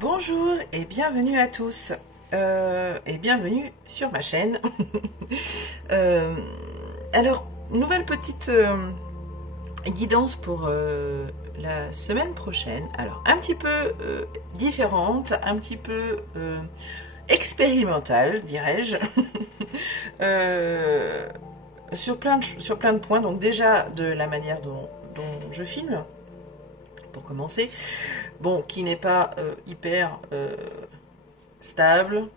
Bonjour et bienvenue à tous et bienvenue sur ma chaîne. Euh, alors, nouvelle petite guidance pour la semaine prochaine. Alors, un petit peu différente, un petit peu expérimentale, dirais-je. Sur plein de points. Donc déjà, de la manière dont je filme, pour commencer. Bon, qui n'est pas hyper stable.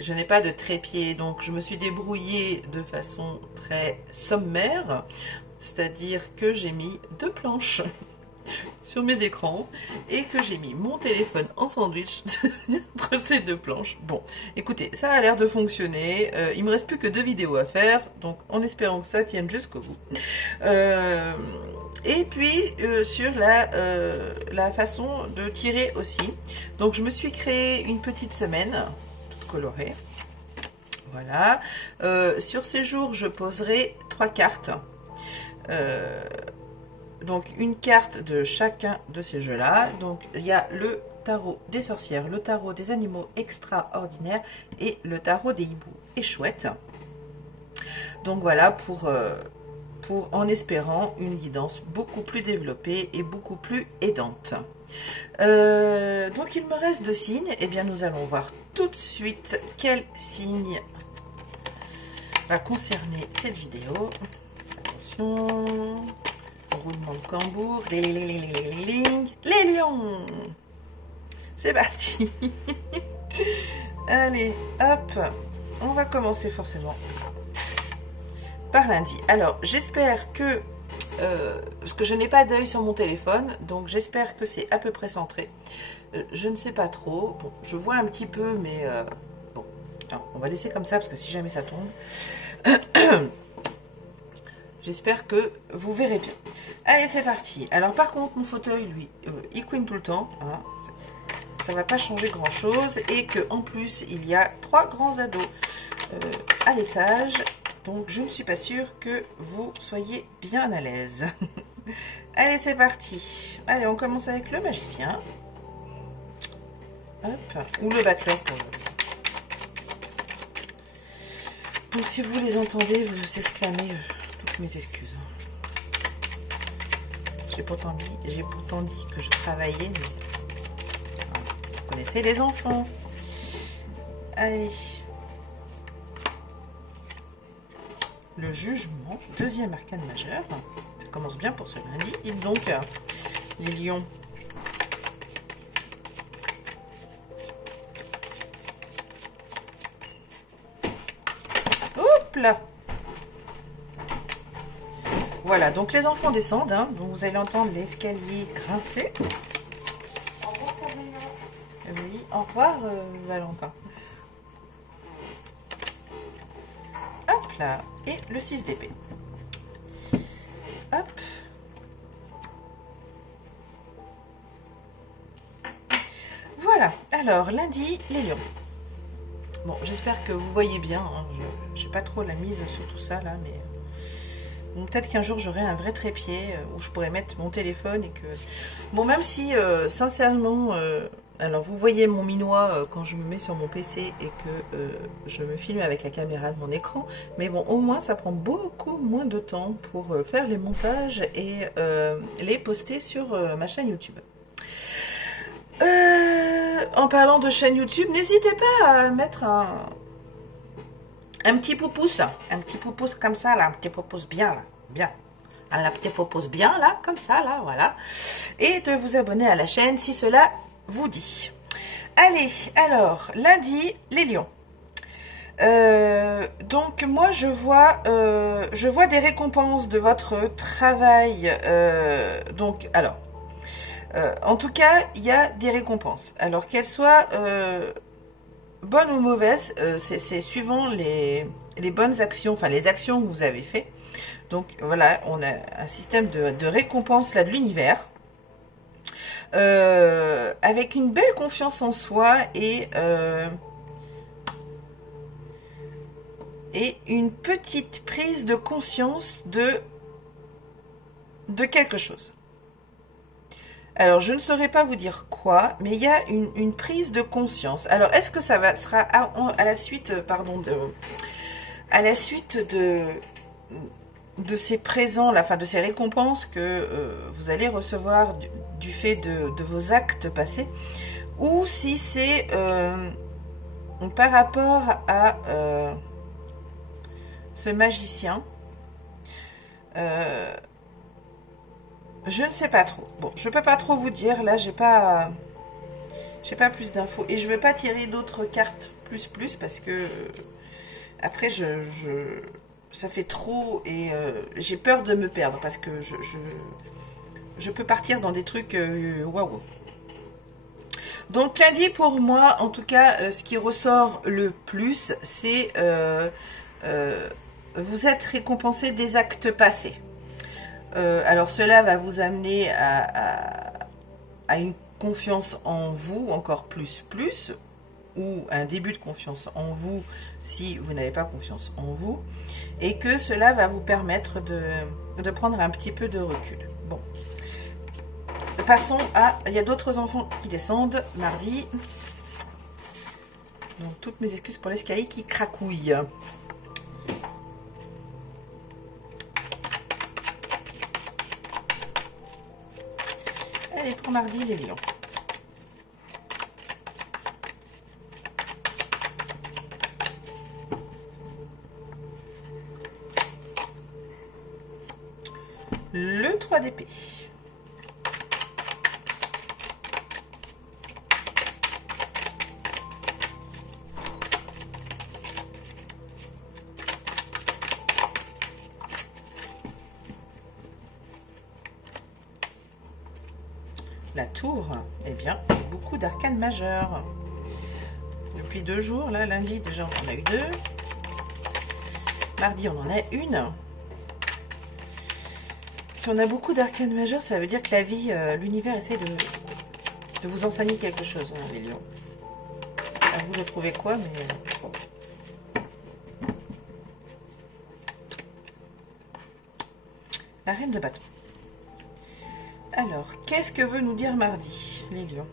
Je n'ai pas de trépied, donc je me suis débrouillée de façon très sommaire. C'est-à-dire que j'ai mis 2 planches sur mes écrans et que j'ai mis mon téléphone en sandwich entre ces 2 planches. Bon, écoutez, ça a l'air de fonctionner. Il me reste plus que 2 vidéos à faire, donc en espérant que ça tienne jusqu'au bout. Et puis sur la façon de tirer aussi. Donc je me suis créé une petite semaine toute colorée. Voilà. Sur ces jours, je poserai 3 cartes. Donc une carte de chacun de ces jeux-là. Donc il y a le tarot des sorcières, le tarot des animaux extraordinaires et le tarot des hiboux et chouettes. Donc voilà pour en espérant une guidance beaucoup plus développée et beaucoup plus aidante. Donc il me reste 2 signes. Et bien nous allons voir tout de suite quel signe va concerner cette vidéo. Attention, roulement de tambour, les lions. C'est parti. Allez, hop, on va commencer forcément par lundi. Alors, j'espère que, parce que je n'ai pas d'œil sur mon téléphone, donc j'espère que c'est à peu près centré. Je ne sais pas trop. Bon, je vois un petit peu, mais bon, non, on va laisser comme ça, parce que si jamais ça tombe, j'espère que vous verrez bien. Allez, c'est parti. Alors, par contre, mon fauteuil, lui, il couine tout le temps. Hein, ça ne va pas changer grand-chose. Et qu'en plus, il y a 3 grands ados à l'étage. Donc, je ne suis pas sûre que vous soyez bien à l'aise. Allez, c'est parti. Allez, on commence avec le magicien. Hop. Ou le battleur. Donc, si vous les entendez, vous exclamez toutes mes excuses. J'ai pourtant dit que je travaillais, mais vous connaissez les enfants. Allez. Le jugement, 2e arcane majeur. Ça commence bien pour ce lundi. Dites donc, les lions. Hop là. Voilà, donc les enfants descendent. Hein, donc vous allez entendre l'escalier grincer. Au revoir, Sabrina. Oui, au revoir, Valentin. Hop là. Et le 6 d'épée. Hop. Voilà. Alors, lundi, les lions. Bon, j'espère que vous voyez bien. Hein. J'ai pas trop la mise sur tout ça, là, mais... Bon, peut-être qu'un jour, j'aurai un vrai trépied où je pourrais mettre mon téléphone et que... Bon, même si, sincèrement... alors, vous voyez mon minois quand je me mets sur mon PC et que je me filme avec la caméra de mon écran. Mais bon, au moins, ça prend beaucoup moins de temps pour faire les montages et les poster sur ma chaîne YouTube. En parlant de chaîne YouTube, n'hésitez pas à mettre un petit pouce comme ça, là, un petit pouce bien, là, bien. Un petit pouce bien, là, comme ça, là, voilà. Et de vous abonner à la chaîne si cela vous dit. Allez, alors, lundi, les lions. Donc, moi, je vois des récompenses de votre travail. Donc, alors, en tout cas, il y a des récompenses. Alors, qu'elles soient bonnes ou mauvaises, c'est suivant les bonnes actions, enfin, les actions que vous avez faites. Donc, voilà, on a un système de récompense, là, de l'univers. Avec une belle confiance en soi et une petite prise de conscience de quelque chose. Alors, je ne saurais pas vous dire quoi, mais il y a une prise de conscience. Alors, est-ce que ça sera à la suite, pardon, à la suite de ces présents, enfin de ces récompenses que vous allez recevoir du fait de vos actes passés, ou si c'est par rapport à ce magicien. Je ne sais pas trop. Bon, je peux pas trop vous dire. Là, j'ai pas plus d'infos. Et je vais pas tirer d'autres cartes plus parce que après, ça fait trop et j'ai peur de me perdre parce que je peux partir dans des trucs waouh. Donc lundi pour moi, en tout cas, ce qui ressort le plus, c'est vous êtes récompensé des actes passés. Alors cela va vous amener à une confiance en vous encore plus, ou un début de confiance en vous si vous n'avez pas confiance en vous, et que cela va vous permettre de prendre un petit peu de recul. Bon, passons à... Il y a d'autres enfants qui descendent mardi. Donc toutes mes excuses pour l'escalier qui cracouille. Allez, pour mardi, les lions. Le 3 d'épée. La tour, eh bien, beaucoup d'arcanes majeures. Depuis 2 jours, là, lundi déjà on en a eu 2. Mardi on en a une. Si on a beaucoup d'arcanes majeures, ça veut dire que la vie, l'univers essaie de vous enseigner quelque chose, hein, les lions. À vous de trouver quoi, mais... La reine de bâton. Alors, qu'est-ce que veut nous dire mardi, les lions?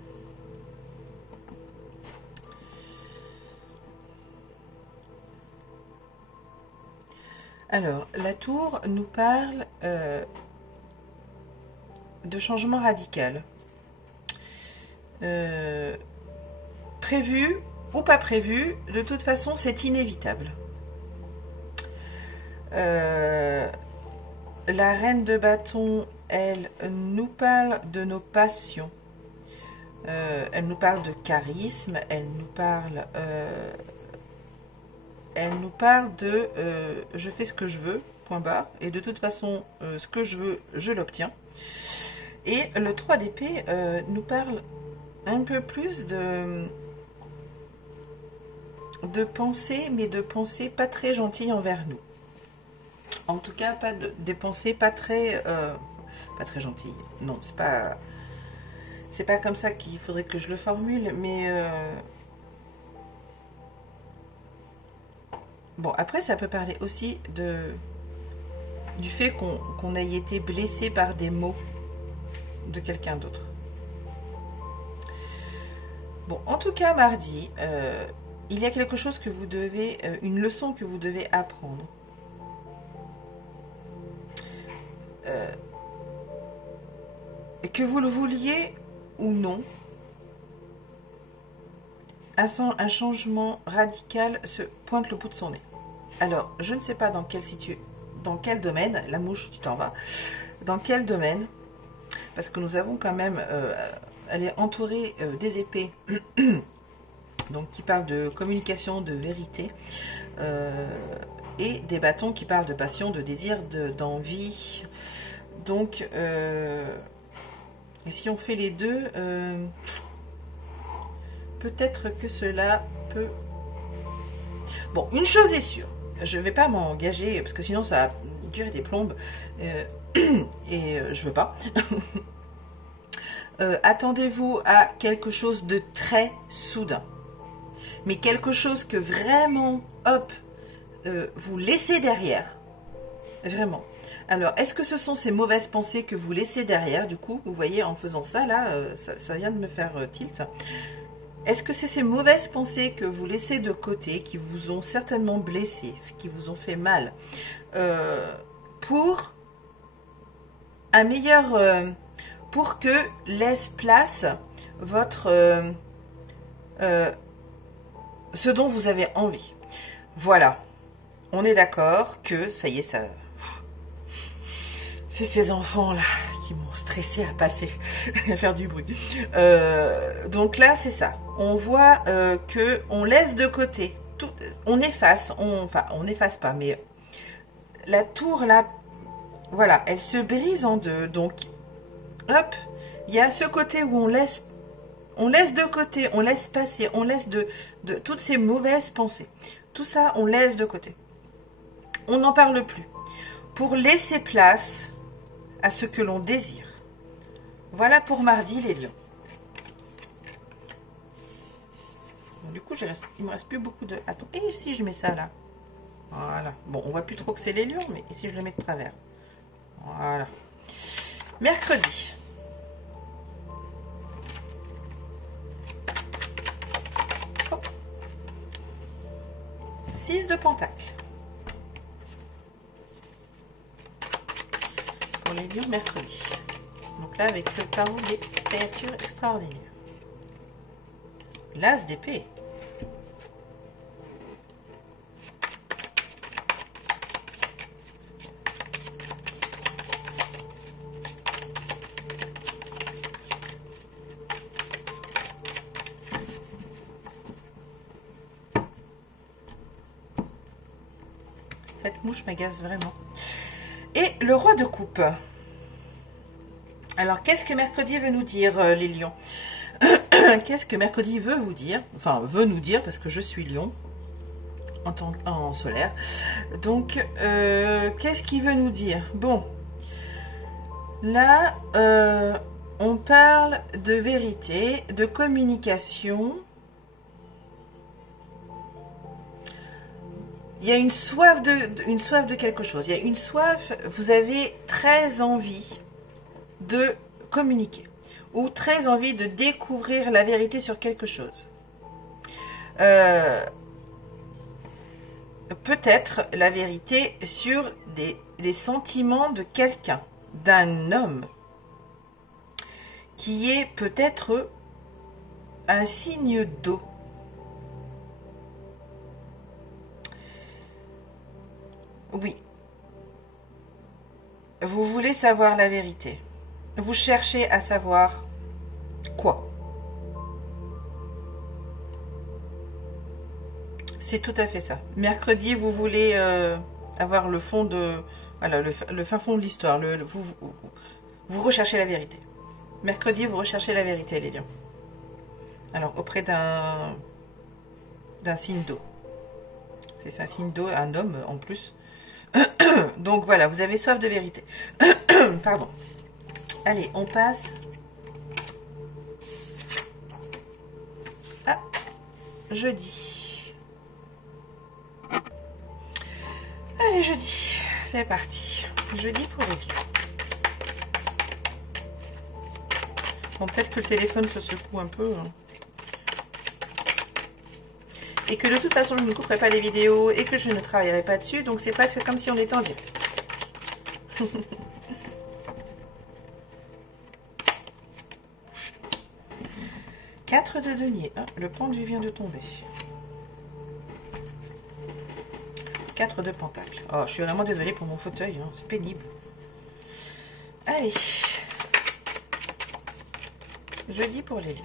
Alors, la tour nous parle de changement radical. Prévu ou pas prévu, de toute façon, c'est inévitable. La reine de bâton, elle nous parle de nos passions. Elle nous parle de charisme, elle nous parle de je fais ce que je veux, point barre, et de toute façon, ce que je veux, je l'obtiens. Et le 3 d'épée nous parle un peu plus de pensées, mais de pensées pas très gentilles envers nous. En tout cas, pas des pensées pas très gentilles. Non, c'est pas comme ça qu'il faudrait que je le formule, mais bon, après, ça peut parler aussi du fait qu'on ait été blessé par des mots de quelqu'un d'autre. Bon, en tout cas, mardi, il y a quelque chose que vous devez, une leçon que vous devez apprendre. Que vous le vouliez ou non, un changement radical se pointe le bout de son nez. Alors, je ne sais pas dans quel domaine, la mouche, tu t'en vas, dans quel domaine, parce que nous avons quand même, elle est entourée des épées, donc qui parlent de communication, de vérité, et des bâtons qui parlent de passion, de désir, d'envie. Donc, et si on fait les deux, peut-être que cela peut... Bon, une chose est sûre, je ne vais pas m'engager, parce que sinon ça va durer des plombes, et je veux pas. Attendez-vous à quelque chose de très soudain. Mais quelque chose que vraiment, hop, vous laissez derrière. Vraiment. Alors, est-ce que ce sont ces mauvaises pensées que vous laissez derrière? Du coup, vous voyez, en faisant ça, là, ça vient de me faire tilt. Est-ce que c'est ces mauvaises pensées que vous laissez de côté, qui vous ont certainement blessé, qui vous ont fait mal, pour un meilleur... pour que laisse place votre... ce dont vous avez envie. Voilà. On est d'accord que, ça y est, ça... C'est ces enfants-là qui m'ont stressé à passer, à faire du bruit. Donc là, c'est ça. On voit que on laisse de côté, tout, on efface, enfin, on n'efface pas, mais la tour, là, voilà, elle se brise en deux. Donc, hop, il y a ce côté où on laisse de côté, on laisse passer, on laisse de toutes ces mauvaises pensées. Tout ça, on laisse de côté. On n'en parle plus. Pour laisser place à ce que l'on désire. Voilà pour mardi, les lions. Bon, du coup, il me reste plus beaucoup de... Attends, et si je mets ça là? Voilà. Bon, on voit plus trop que c'est les lions, mais ici je le mets de travers. Voilà. Mercredi. Oh. 6 de pentacle. Pour les lions, mercredi. Donc là, avec le tarot des créatures extraordinaires. L'as d'épée. Cette mouche m'agace vraiment. Et le roi de coupe. Alors, qu'est-ce que mercredi veut nous dire, les lions? Qu'est-ce que mercredi veut vous dire? Enfin, veut nous dire, parce que je suis lion, en solaire. Donc, qu'est-ce qu'il veut nous dire? Bon, là, on parle de vérité, de communication. Il y a une soif de quelque chose. Il y a une soif, vous avez très envie de communiquer ou très envie de découvrir la vérité sur quelque chose. Peut-être la vérité sur les sentiments de quelqu'un, d'un homme, qui est peut-être un signe d'eau. Oui. Vous voulez savoir la vérité. Vous cherchez à savoir quoi? C'est tout à fait ça. Mercredi, vous voulez avoir le fond de... Voilà, le fin fond de l'histoire. Vous recherchez la vérité. Mercredi, vous recherchez la vérité, les lions. Alors, auprès d'un signe d'eau. C'est un signe d'eau, un homme en plus. Donc voilà, vous avez soif de vérité. Pardon. Allez, on passe à jeudi. Allez, jeudi, c'est parti. Jeudi pour les lions. Bon, peut-être que le téléphone se secoue un peu. Hein. Et que de toute façon, je ne couperai pas les vidéos et que je ne travaillerai pas dessus. Donc, c'est presque comme si on était en direct. 4 de denier. Ah, le pendu vient de tomber. 4 de pentacle. Oh, je suis vraiment désolée pour mon fauteuil. Hein, c'est pénible. Allez. Jeudi pour les lions.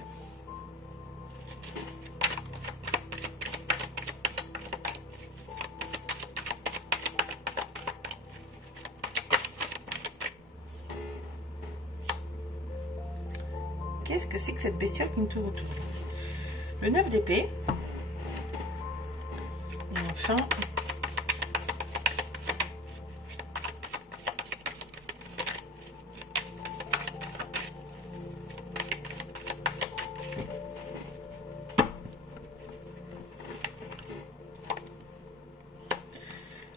Qu'est-ce que c'est que cette bestiole qui me tourne autour? Le 9 d'épée. Et enfin...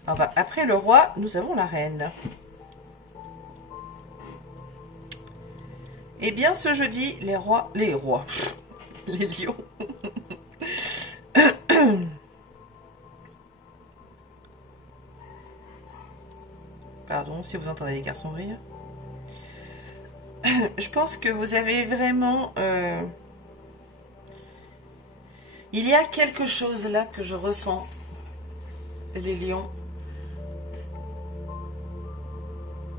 Ah bah, après le roi, nous avons la reine. Eh bien, ce jeudi, les lions. Pardon si vous entendez les garçons rire. Je pense que vous avez vraiment... Il y a quelque chose là que je ressens, les lions.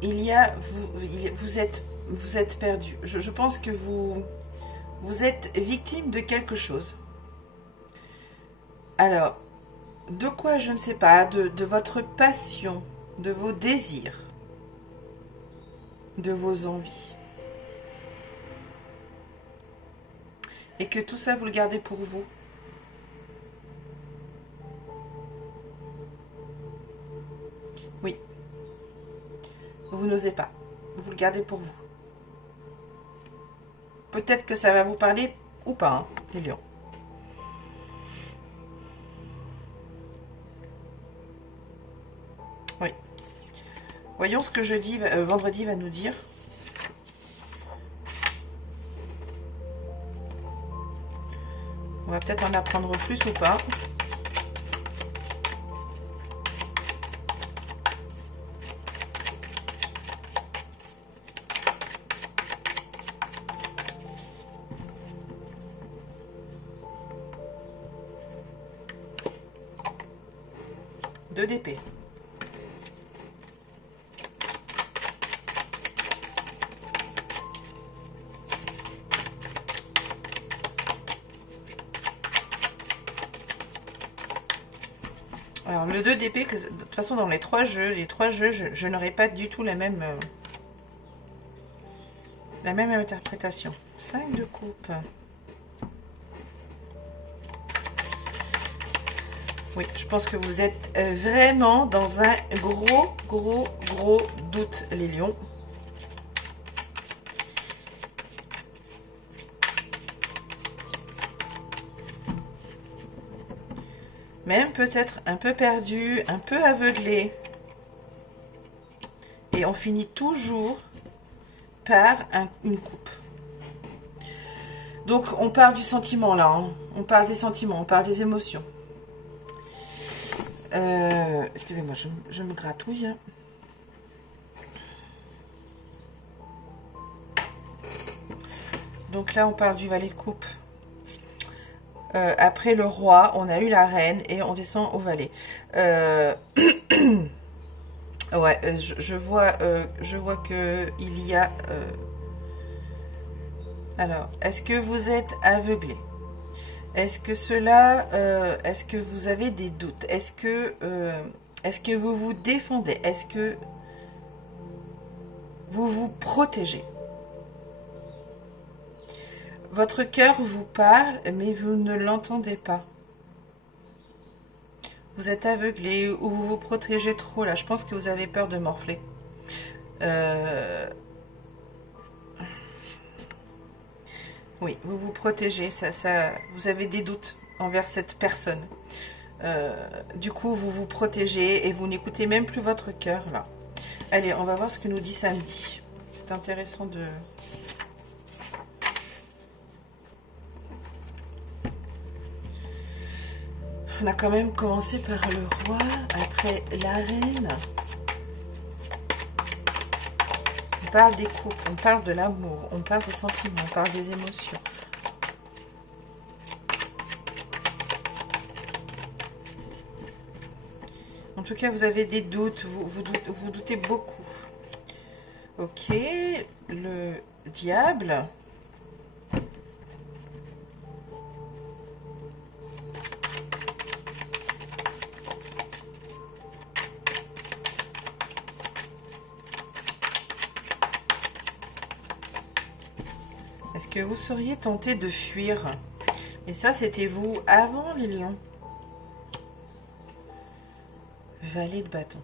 Vous êtes perdu. Je pense que vous êtes victime de quelque chose. Alors, de quoi je ne sais pas, de votre passion, de vos désirs, de vos envies. Et que tout ça, vous le gardez pour vous. Oui. Vous n'osez pas. Vous le gardez pour vous. Peut-être que ça va vous parler ou pas, hein, les lions. Oui. Voyons ce que vendredi va nous dire. On va peut-être en apprendre plus ou pas. Deux d'épée. Alors le 2 d'épée, de toute façon dans les trois jeux, je n'aurai pas du tout la même interprétation. 5 de coupe. Oui, je pense que vous êtes vraiment dans un gros doute, les lions. Même peut-être un peu perdu, un peu aveuglé. Et on finit toujours par une coupe. Donc on parle du sentiment là, hein. On parle des sentiments, on parle des émotions. Excusez-moi, je me gratouille. Donc là, on parle du valet de coupe. Après le roi, on a eu la reine et on descend au valet. Ouais, je vois que il y a... Alors, est-ce que vous êtes aveuglé? Est-ce que est-ce que vous avez des doutes? Est-ce que vous vous défendez? Est-ce que vous vous protégez? Votre cœur vous parle, mais vous ne l'entendez pas. Vous êtes aveuglé ou vous vous protégez trop là. Je pense que vous avez peur de morfler. Oui, vous vous protégez. Vous avez des doutes envers cette personne. Du coup, vous vous protégez et vous n'écoutez même plus votre cœur là. Allez, on va voir ce que nous dit samedi. C'est intéressant de... On a quand même commencé par le roi, après la reine. On parle des couples, on parle de l'amour, on parle des sentiments, on parle des émotions. En tout cas, vous avez des doutes, vous doutez beaucoup. Ok, le diable. Est-ce que vous seriez tenté de fuir? Mais ça, c'était vous avant les lions. Valet de bâton.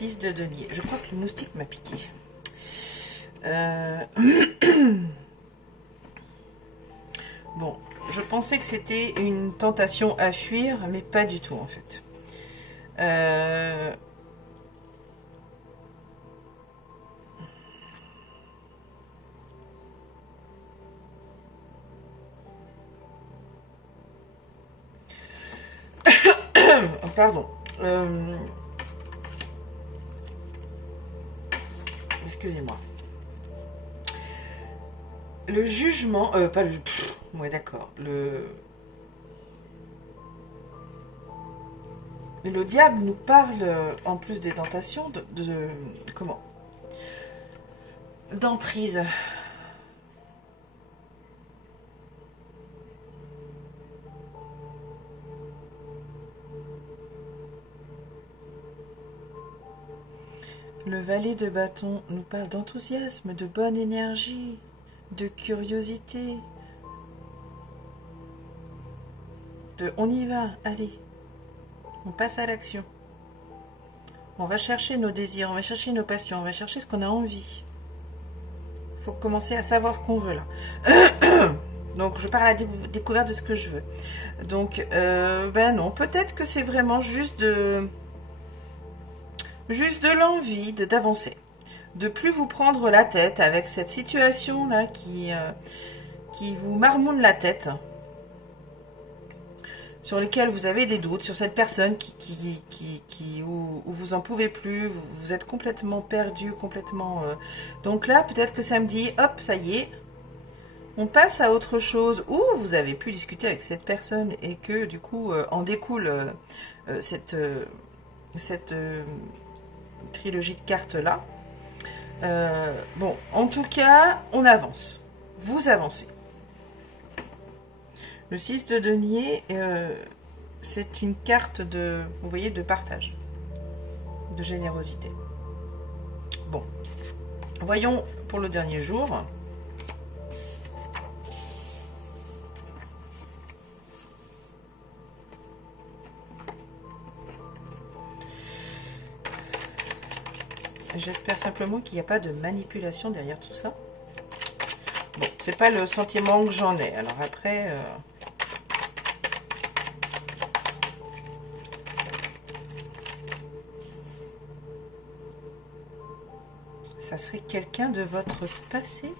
6 de denier. Je crois que le moustique m'a piqué. Bon, je pensais que c'était une tentation à fuir, mais pas du tout en fait. Pardon. Excusez-moi. Le jugement... pas le... ouais, d'accord. Le diable nous parle, en plus des tentations, comment? D'emprise. Le valet de bâton nous parle d'enthousiasme, de bonne énergie, de curiosité, de on y va, allez, on passe à l'action. On va chercher nos désirs, on va chercher nos passions, on va chercher ce qu'on a envie. Il faut commencer à savoir ce qu'on veut là. Donc je pars à la découverte de ce que je veux. Donc ben non, peut-être que c'est vraiment juste de l'envie d'avancer, de plus vous prendre la tête avec cette situation là qui vous marmonne la tête, sur lesquels vous avez des doutes, sur cette personne où vous en pouvez plus, vous êtes complètement perdu, complètement... Donc là, peut-être que samedi, hop, ça y est, on passe à autre chose, où vous avez pu discuter avec cette personne et que du coup, en découle cette trilogie de cartes là. Bon, en tout cas, on avance. Vous avancez. Le 6 de denier, c'est une carte de, vous voyez, de partage, de générosité. Bon, voyons pour le dernier jour. J'espère simplement qu'il n'y a pas de manipulation derrière tout ça. Bon, c'est pas le sentiment que j'en ai. Alors après... ça serait quelqu'un de votre passé?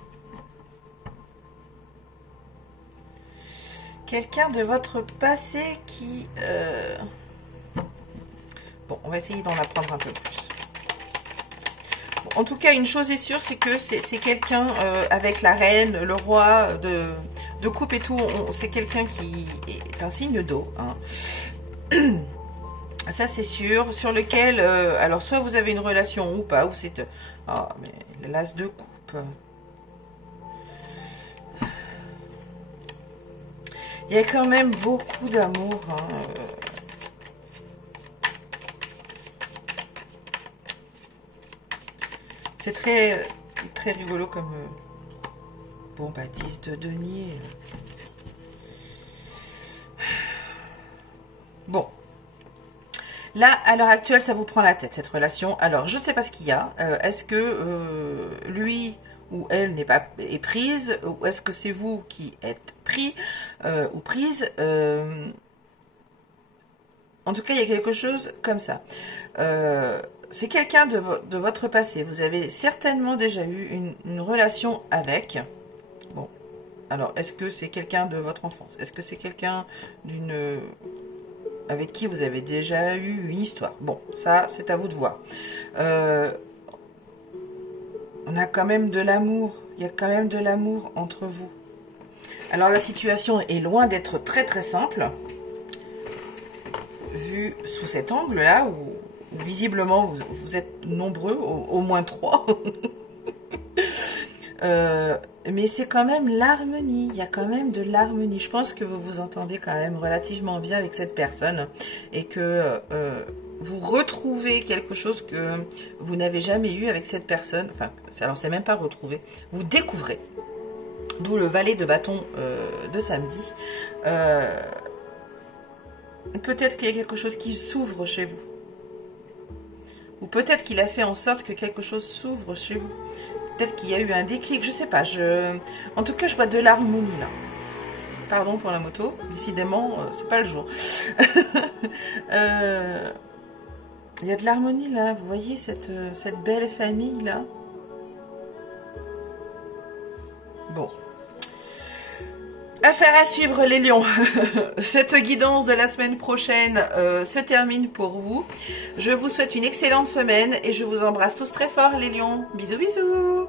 Quelqu'un de votre passé qui... Bon, on va essayer d'en apprendre un peu plus. Bon, en tout cas, une chose est sûre, c'est que c'est quelqu'un avec la reine, le roi de coupe et tout. C'est quelqu'un qui est un signe d'eau. Hein. Ça, c'est sûr. Sur lequel, alors, soit vous avez une relation ou pas, ou c'est... Ah, mais l'as de coupe. Il y a quand même beaucoup d'amour. Hein. C'est très, très rigolo comme... Bon, bah, 10 de denier. Bon. Là, à l'heure actuelle, ça vous prend la tête, cette relation. Alors, je ne sais pas ce qu'il y a. Est-ce que lui ou elle est prise, ou est-ce que c'est vous qui êtes pris ou prise En tout cas, il y a quelque chose comme ça. C'est quelqu'un de votre passé. Vous avez certainement déjà eu une relation avec. Bon. Alors, est-ce que c'est quelqu'un de votre enfance? Est-ce que c'est quelqu'un avec qui vous avez déjà eu une histoire? Bon, ça, c'est à vous de voir. On a quand même de l'amour. Il y a quand même de l'amour entre vous. Alors, la situation est loin d'être très très simple. Vu sous cet angle-là, où visiblement vous êtes nombreux, au moins 3. Mais c'est quand même l'harmonie. Il y a quand même de l'harmonie. Je pense que vous vous entendez quand même relativement bien avec cette personne. Et que... vous retrouvez quelque chose que vous n'avez jamais eu avec cette personne. Enfin, alors c'est même pas retrouver. Vous découvrez. D'où le valet de bâton de samedi. Peut-être qu'il y a quelque chose qui s'ouvre chez vous. Ou peut-être qu'il a fait en sorte que quelque chose s'ouvre chez vous. Peut-être qu'il y a eu un déclic, je sais pas. En tout cas, je vois de l'harmonie là. Pardon pour la moto, décidément, c'est pas le jour. Il y a de l'harmonie là, vous voyez cette belle famille là. Bon. Affaire à suivre les lions. Cette guidance de la semaine prochaine se termine pour vous. Je vous souhaite une excellente semaine et je vous embrasse tous très fort les lions. Bisous bisous.